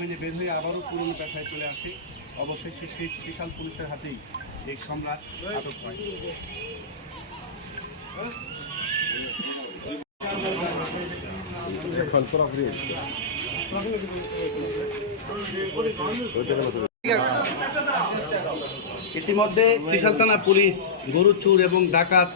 যে বের হয়ে আবারও পুরনো পেশায় চলে আসি, অবশেষে সেই বিশাল পুলিশের হাতেই এই সম্রাট আটক হয়। ইতিমধ্যে ত্রিশাল থানা পুলিশ গরু চুর এবং ডাকাত